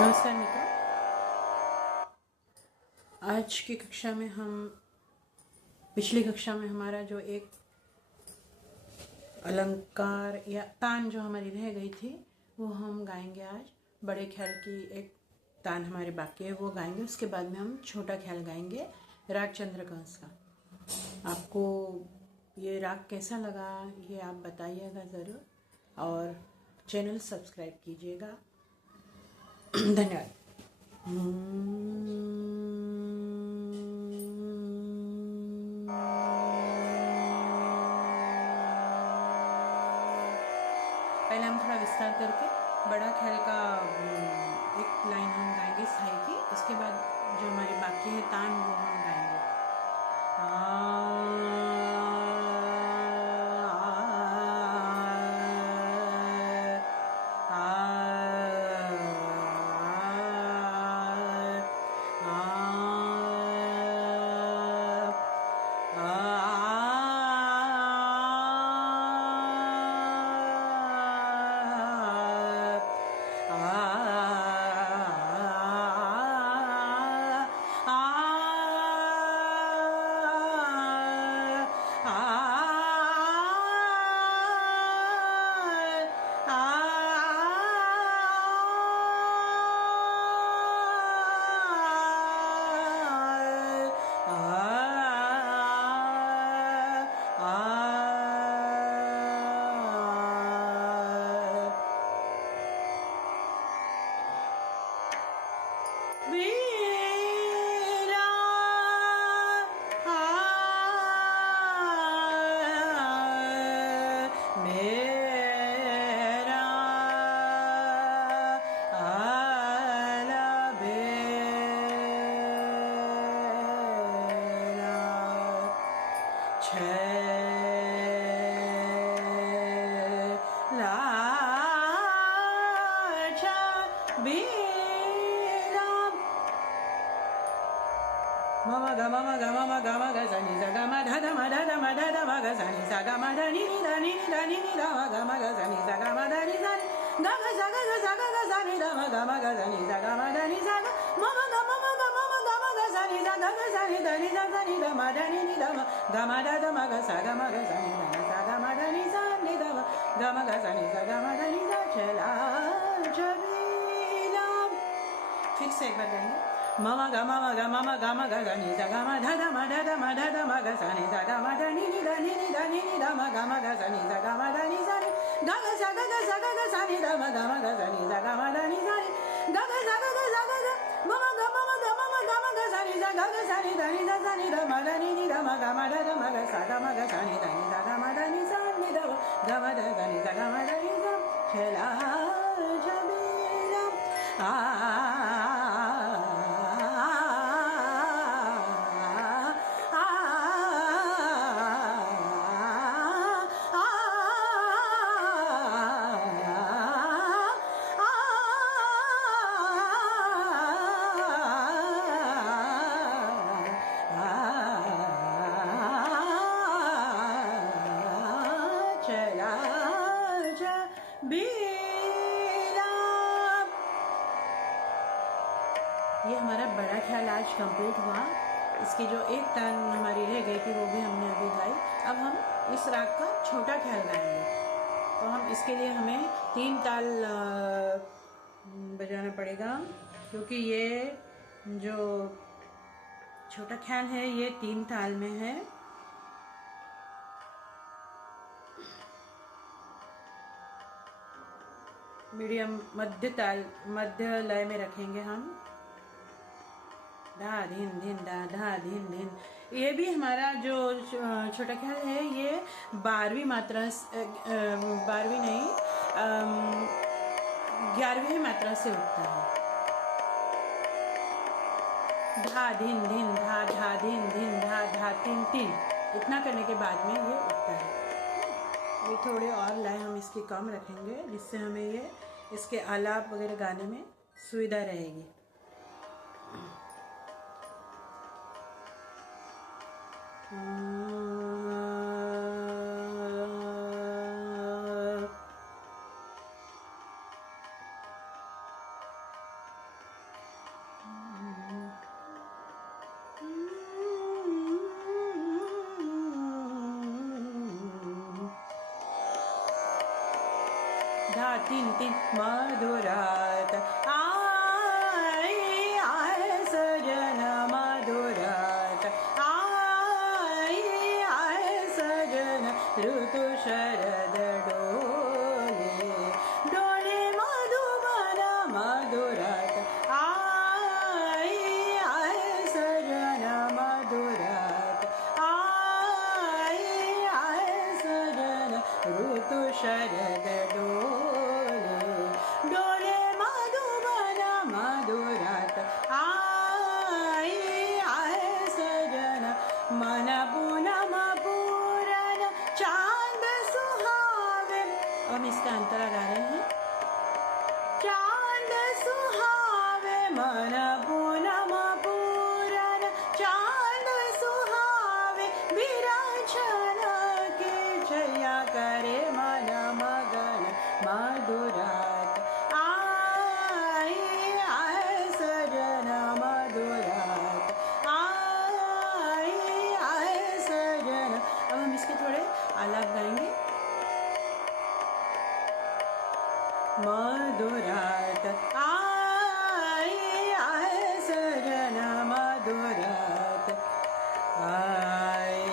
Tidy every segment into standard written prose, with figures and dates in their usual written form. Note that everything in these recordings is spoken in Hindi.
नमस्कार मित्रों। आज की कक्षा में हम पिछली कक्षा में हमारा जो एक अलंकार या तान जो हमारी रह गई थी वो हम गाएंगे। आज बड़े ख्याल की एक तान हमारे बाकी है, वो गाएंगे। उसके बाद में हम छोटा ख्याल गाएंगे, राग चंद्रकंस का। आपको ये राग कैसा लगा ये आप बताइएगा ज़रूर, और चैनल सब्सक्राइब कीजिएगा। धन्यवाद। पहले हम थोड़ा विस्तार करके बड़ा ख्याल का एक लाइन हम गाएंगे स्थाई की। उसके बाद जो हमारे बाकी है तान वो हम गाएंगे। Mama ga mama ga mama ga ma ga sa ni sa ga ma da da ma da da ma da da ma ga sa ni sa ga ma da ni ni da ni ni da ni ni da ma ga sa ni sa ga ma da ni sa ni ga ga sa ga ga sa ga ga sa ni da ma ga sa ni sa ga ma da ni sa ga mama ga mama ga mama ga ma ga sa ni da ga ga sa ni da ni da sa ni da ma da ni ni da ma ga ma da da ma ga sa ni da sa ga ma da ni sa ni da ma ga sa ni sa ga ma da ni sa चला चबीला। फिर से एक बार गाएंगे। Mama ga mama ga mama ga ma ga ga ni sa ga ma da da ma da da ma da da ma ga sa ni sa ga ma da ni ni da ni ni da ni ni da ma ga sa ni sa ga ma da ni sa ni ga ga sa ga sa ni da ma ga sa ni sa ga ma da ni sa ni ga ga sa ga mama ga mama ga mama ga ma ga sa ni sa ga sa ni da ni da sa ni da ma da ni ni da ma da da ma ga sa ni da ni sa ga ma da ni sa ni da ga ma da ni sa ga ma da ni sa chela jabila ये हमारा बड़ा ख्याल आज कंप्लीट हुआ। इसकी जो एक तान हमारी रह गई थी वो भी हमने अभी गाई। अब हम इस राग का छोटा ख्याल गाएंगे। तो हम इसके लिए हमें 3 ताल बजाना पड़ेगा, क्योंकि ये जो छोटा ख्याल है ये 3 ताल में है। मीडियम मध्य लय में रखेंगे हम। धा धिन धिन धा धा धिन धिन। ये भी हमारा जो छोटा ख्याल है ये 12वीं मात्रा, 12वीं नहीं 11वीं मात्रा से उठता है। धा धिन धिन धा धा धिन धिन धा धा तीन तीन, इतना करने के बाद में ये उठता है। ये थोड़े और लय हम इसकी कम रखेंगे, जिससे हमें ये इसके आलाप वगैरह गाने में सुविधा रहेगी। तीन तीन मधुरात आई आय सजन मधुरात आई आय सजन ऋतु शरद डोले डोले मधुबन मधुरात आई आय सजन मधुरात आई आय सजन ऋतु शरद डोले डोले मधुबन मधुरात आई आय सजन मन पूनम पूरन चांद सुहावे। अब इसका अंतरा गा रहे हैं। चांद सुहावे मन पूनम पूरन चांद सुहावे विराजन के छया करे मन मगन मधुरात आई आय सजन मधुरात आई आय सजन। अब हम इसके थोड़े आलाप गाएंगे। मधुरात आई आय सजन मधुरात आई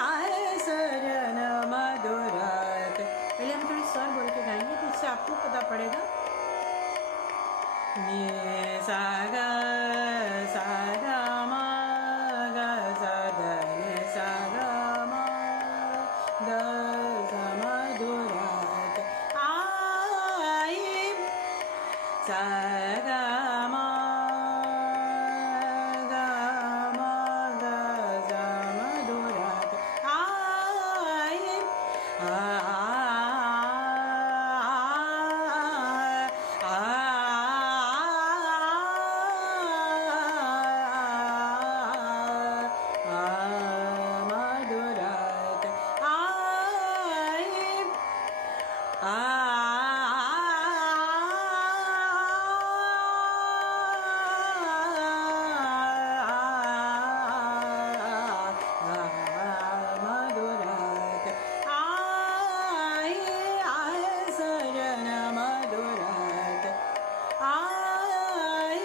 आय सजन मधुरात। पहले हम थोड़ी स्वर बोल के गाएंगे तो इससे आपको पता पड़ेगा। नि सा गा मा गा सा ध नि सा गा मा गा सा मधुरात आई सा गा मा गा सा मधुरात आई मधुरात मधुरात आई आय सजन मधुरात आई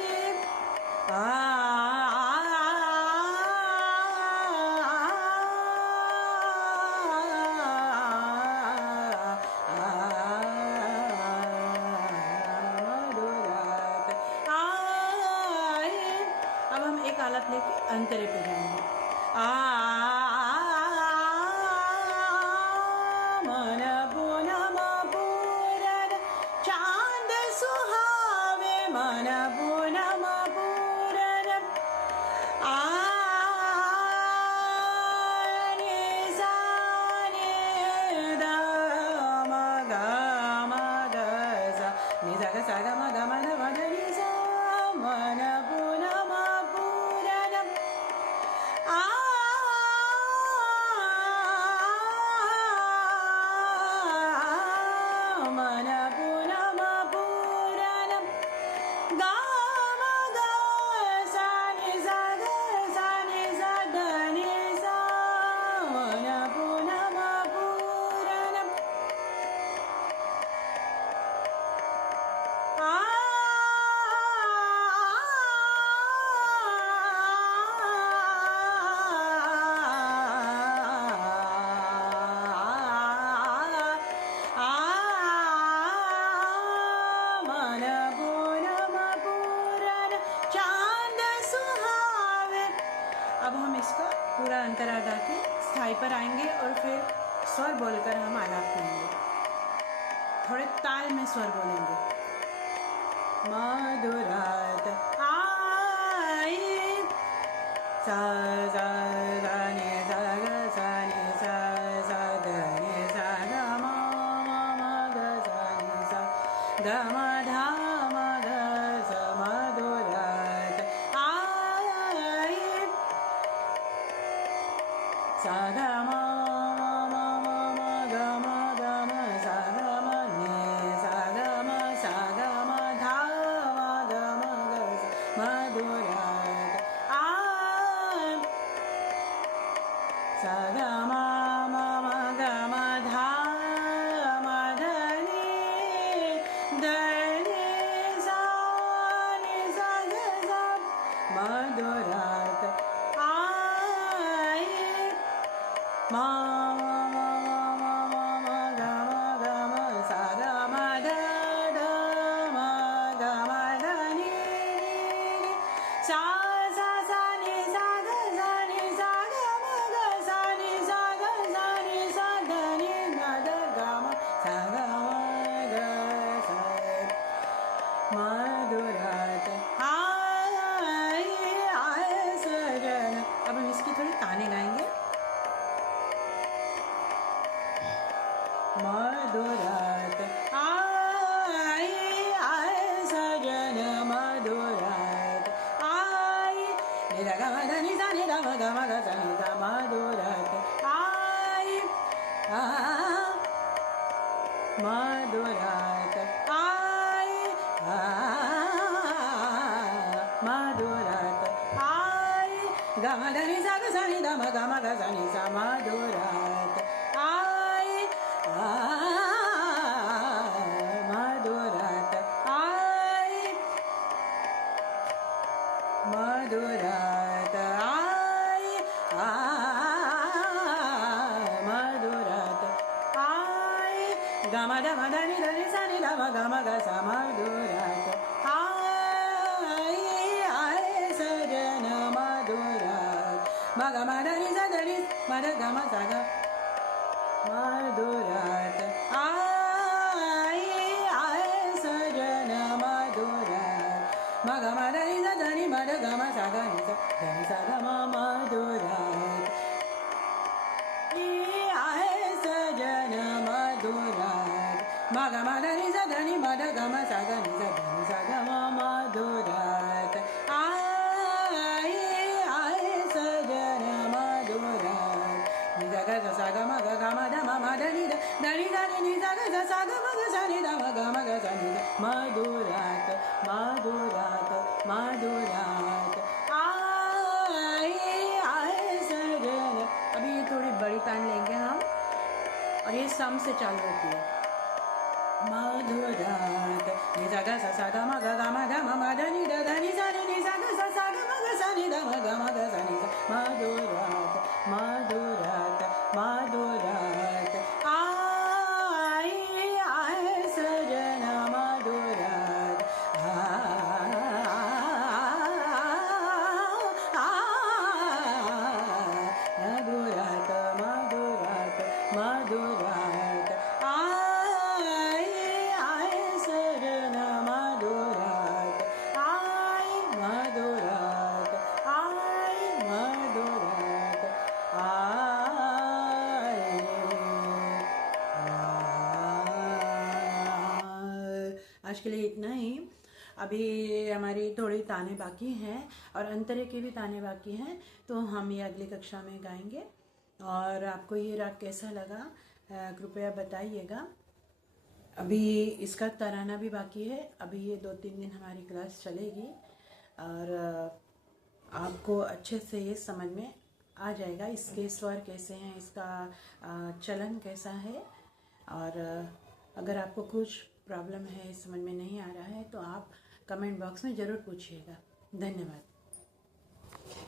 मधुरात आई। अब हम एक आलाप लेके अंतरे पे जाएंगे। मन पूनम पूरन चांद सुहावे मन पूनम पूरन नि सा नि द म ग सा नि सा ग सा ग म ग म ध म ध नि सा मन पूनम पूरन मन पूनम पूरन गा म ग सा नि सा ग सा नि सा ध नि सा मन पूनम पूरन मन पूनम पूरन चांद सुहावे। अब हम इसका पूरा अंतरा गा के स्थाई पर आएंगे और फिर स्वर बोलकर हम आलाप करेंगे। थोड़े ताल में स्वर बोलेंगे। मधुरात आई सा सा सा नि सा ग सा नि सा सा ध नि सा ग म म ग सा नि सा ग म ध म ग सा मधुरात आई सा ग म म म म ग म ग म सा ग म नि सा ग म धा म ग म ग सा मधुरात सा गा मा मा मा गा मा धा मा धा नि धा नि सा नि सा गा सा मधुरात आई मा मा मा मा मा मा गा मा सा गा मा धा धा मा गा मा धा नि सा सा सा नि सा गा सा नि सा गा मा गा सा नि सा गा सा नि सा धा नि धा धा गा मा सा गा मा गा सा मधुरात आई आए सजन। अब हम इसकी थोड़ी ताने गाएंगे। मधुरात आई आए सजन मधुरात आई निदा गा मा धा नि सा नि धा मा गा मा गा सा नि धा मधुरात आई मधुरात आई मधुरात आई गा मा धा नि सा गा सा नि धा मा गा मा गा सा नि सा मधुरात आई मधुरात आई मधुरात आई मधुरात आई गा मा धा मा धा नि धा नि सा नि धा मा गा मा गा सा मधुरात आई आए सजन मधुरात मा गा मा धा नि सा धा नि मा धा गा मा सा गा मधुरात आई आए सजन मधुरात मा गा मा धा नि सा धा नि मा धा गा मा सा गा नि सा गा मा मधुरात आए सजन मधुरात मा गा मा धा नि सा धा नि मा धा गा मा सा गा नि सा गा मा मधुरात आई आए सजन मधुरात नि सा गा सा गा मा धा मा धा नि धा नि धा नि नि सा गा सा गा मा गा सा नि धा मा गा मा गा सा नि धा मधुरात मधुरात मधुरात आई आए सजन। अभी ये थोड़ी बड़ी तान लेंगे हम और ये सम से चालू होती है। मधुरात नि सा गा सा मा गा मा धा मा धा नि सा नि सा गा मा गा सा नि धा मा गा मा गा सा नि सा मधुरात मधुरात मधुरात आई आए सजन मधुरात मधुरात मधुरात मधुरात आई आए सजन मधुरात आई मधुरात आई मधुरात आज के लिए इतना ही। अभी हमारी थोड़ी ताने बाकी हैं और अंतरे की भी ताने बाकी हैं, तो हम ये अगली कक्षा में गाएंगे। और आपको ये राग कैसा लगा कृपया बताइएगा। अभी इसका तराना भी बाकी है। अभी ये 2-3 दिन हमारी क्लास चलेगी और आपको अच्छे से ये समझ में आ जाएगा इसके स्वर कैसे हैं, इसका चलन कैसा है। और अगर आपको कुछ प्रॉब्लम है, समझ में नहीं आ रहा है, तो आप कमेंट बॉक्स में ज़रूर पूछिएगा। धन्यवाद।